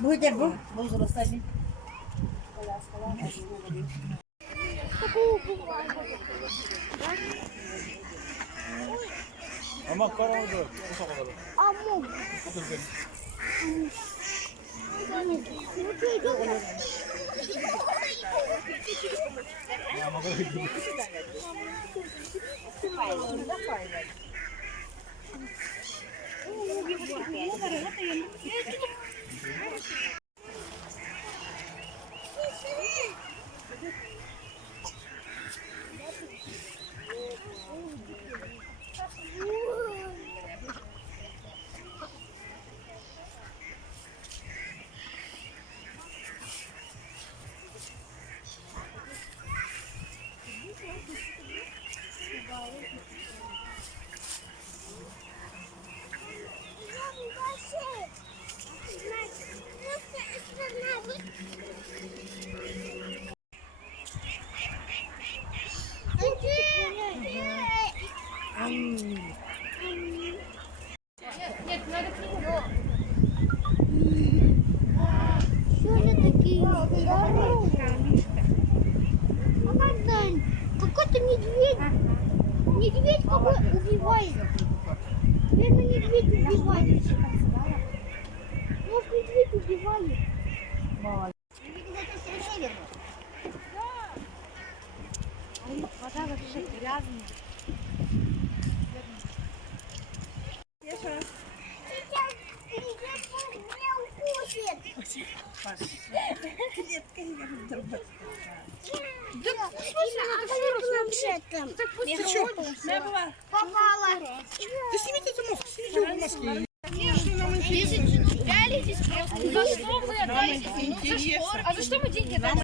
Будете взрослыми. Ama karanlık. Bu kadar. Amuk. Нет, надо к нему. Что это такие? Богдан, какой-то медведь. Медведь кого убивает. Наверное, медведь убивает. Может, медведь убивает. Вода вообще грязная. Сейчас меня укусит. Попала. Да снимите эту маску, снимите эту маску. Конечно, нам интересно. За что вы отдаете? Ну, за спор. А за что мы деньги отдаем?